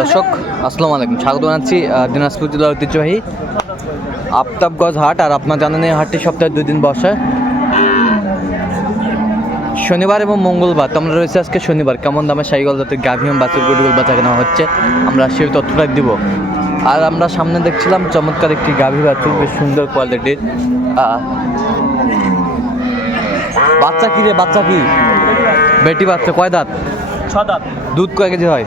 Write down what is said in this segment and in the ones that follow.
দর্শক আসসালামু আলাইকুম। স্বাগত জানাচ্ছি দিনাজপুর জেলার ঐতিহ্যবাহী আফতাবগঞ্জ হাট। আর আপনার জানেন এই হাটটি সপ্তাহে দুই দিন বসে। শনিবার এবং মঙ্গলবার তোমরা রয়েছে আজকে শনিবার। কেমন দামে সাইকেল যাতে গাভিয়ম বাছুর গরুগুলো বাচ্চা কেনা হচ্ছে আমরা সেই তথ্যটা দিব। আর আমরা সামনে দেখছিলাম চমৎকার একটি গাভী বাছুর বেশ সুন্দর কোয়ালিটির বাচ্চা কি রে বাচ্চা কি? বেটি বাচ্চা কয় দাঁত? ছদাত দুধ কয় কেজি হয়?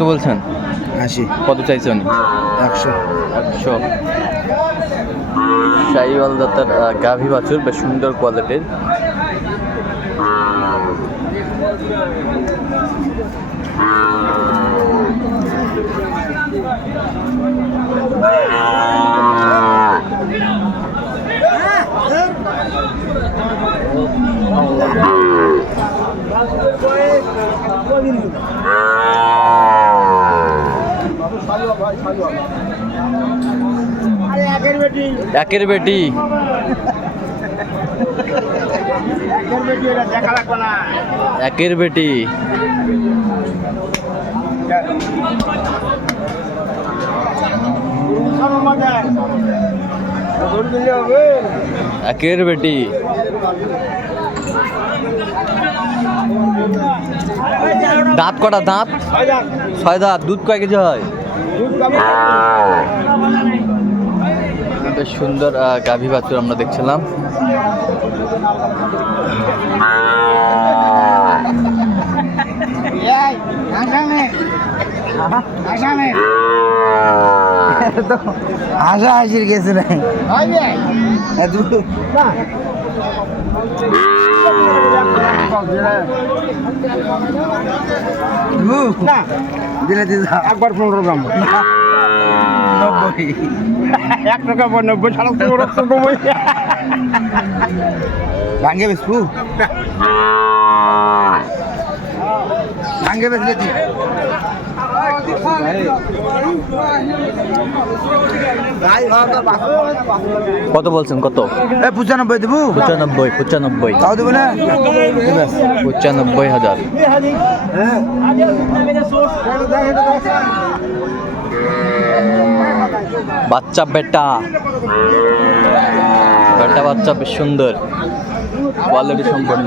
কত বলছেন? আশি। কত চাইছেন? একশো। একশো। শাহিওয়াল দাতার গাভি গাভী বাছুর বেশ সুন্দর কোয়ালিটির একের বেটি। একের বেটি। একের বেটি। দাঁত কটা দাঁত? ছয় দাঁত। দুধ কয় কেজি হয়? বেশ সুন্দর আহ, গাভী বাছুর আমরা দেখছিলাম। হাসা হাসির গেছে নাই। দিলে একবার পনেরো গ্রাম। নব্বই। এক টাকা নব্বই সাড়ে কমই ভাঙ্গে বেসবু ভাঙ্গে তুই কত বলছেন কত? এ পঁচানব্বই দেবো। পঁচানব্বই পঁচানব্বই। তাও দেবো না? পঁচানব্বই হাজার। বাচ্চা বেটা। বেটা বাচ্চা বেশ সুন্দর। কোয়ালিটি সম্পন্ন।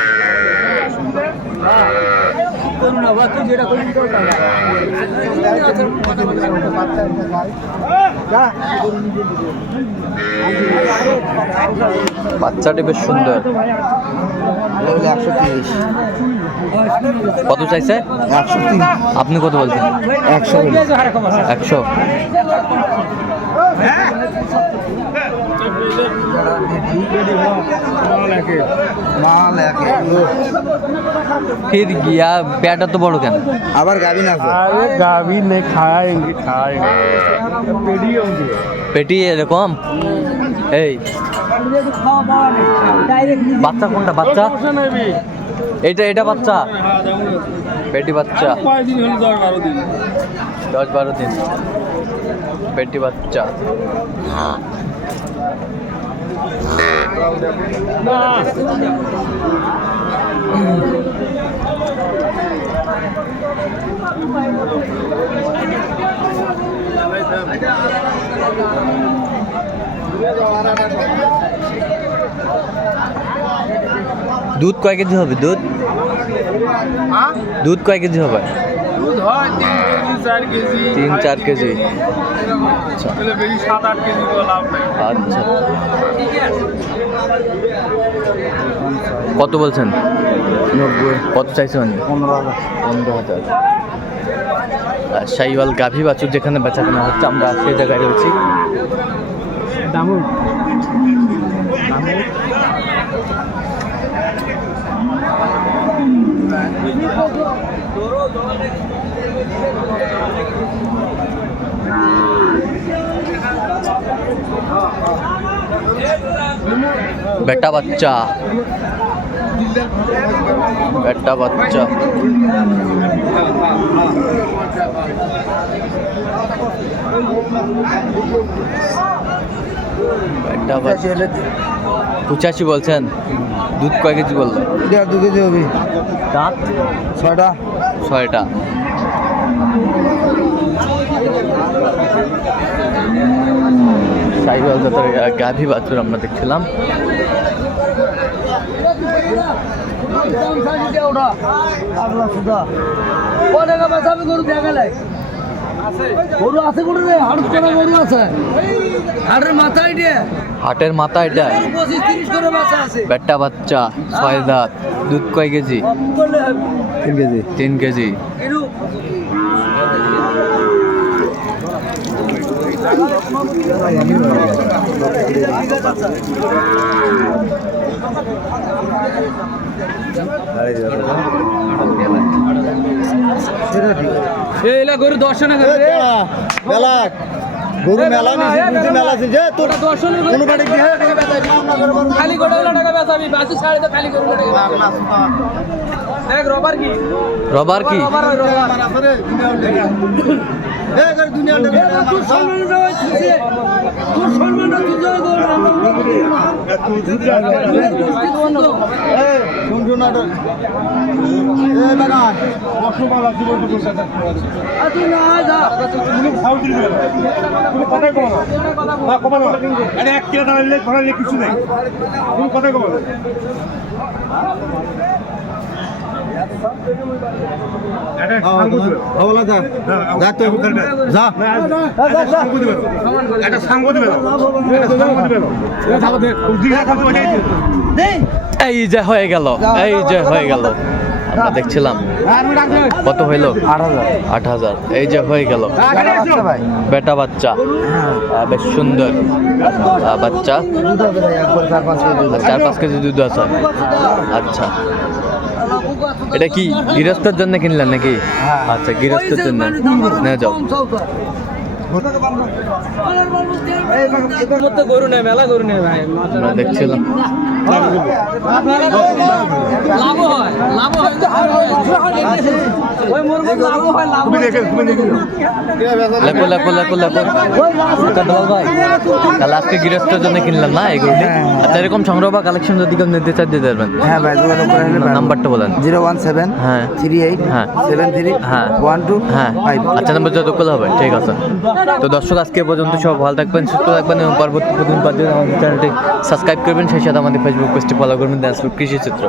বাচ্চাটি বেশ সুন্দর। একশো তিরিশ কত চাইছে? একশো তিরিশ আপনি কত বলছেন? একশো। একশো। ফির গিয়া ব্যাটা তো বড় কেন? আবার গাভিন আছে? আরে গাভিন নে খায়েঙ্গি খায়েঙ্গি পেটি পেটি এরকম? এই। বাচ্চা কোনটা? বাচ্চা? এটা এটা বাচ্চা? পেটি বাচ্চা। দশ বারো দিন। পেটি বাচ্চা। দুধ কয় কেজি হবে? দুধ? দুধ কয় কেজি হবে? তিন চার কেজি। আচ্ছা। কত বলছেন? নব্বই। কত চাইছে মানে পনেরো হাজার। শাহিওয়াল গাভী বাছুর যেখানে বেচা কেনা হচ্ছে আমরা সেই জায়গায় রয়েছি। বেটা বাচ্চা। বেটা বাচ্চা। বেটা বাচ্চা। পঁচাশি বলছেন। দুধ কয় কেজি বলল? এটা দু কেজি হবে। দাঁত? ছয়টা। ছয়টা। সাইকেল জাতের গাভী বাছুর আমরা দেখছিলাম। গরু আছে কোনো রে? হাট করা গরু আছে। হাটের মাথায় দিয়ে হাটের মাথা এটা বেটা বাচ্চা ছয় দাঁত দুধ কয় কেজি? তিন কেজি। তিন কেজি। কিন্তু এইলা গরু দর্শনে করে মেলা গরু মেলা দুই মেলা আছে যে তোর দর্শনে কোনো বাড়ি গিয়ে খালি গোটা টাকা বেচাবি বাসু ছাড়ে তো খালি গরু টাকা দেখ রবার কি? রবার কি? রবার তোর তুই জয় কর শুন এ বেটা আর তুই না যা। এক কিলো দাঁড়ালে কিছু নেই। তুমি কথা কব হবলা কবা তো যা একটা সাঙ্গ দেবে একটা নাই তুমি করতে পারি এই যে হয়ে গেল এই যে হয়ে গেল। আমরা দেখছিলাম। কত হইল? আট হাজার। আট হাজার। এই যে হয়ে গেল। বেটা বাচ্চা। বেশ সুন্দর। বাচ্চা। চার পাঁচ কেজি দুধ। চার পাঁচ কেজি দুধ আছে। আচ্ছা। এটা কি গৃহস্থর জন্য কিনলেন নাকি? আচ্ছা গৃহস্থর জন্য। নিয়ে যাও। গরু নেই মেলা গরু নেই ভাই দেখছিলাম। হয় হয় হয় আচ্ছা গৃহস্থের জন্য কিনলেন না আচ্ছা এরকম সংগ্রহ বা কালেকশন যদি নিতে দিয়ে দেবেন হ্যাঁ বলেন জিরো ওয়ান সেভেন হ্যাঁ থ্রি এইট হ্যাঁ। সেভেন থ্রি হ্যাঁ। ওয়ান টু হ্যাঁ আচ্ছা হবে ঠিক আছে তো দর্শক আজকে পর্যন্ত সব ভালো থাকবেন সুস্থ থাকবেন এবং পরবর্তী আমাদের সাবস্ক্রাইব করবেন সেই সাথে আমাদের ফেসবুক পেজটি ফলো করবেন কৃষি চিত্র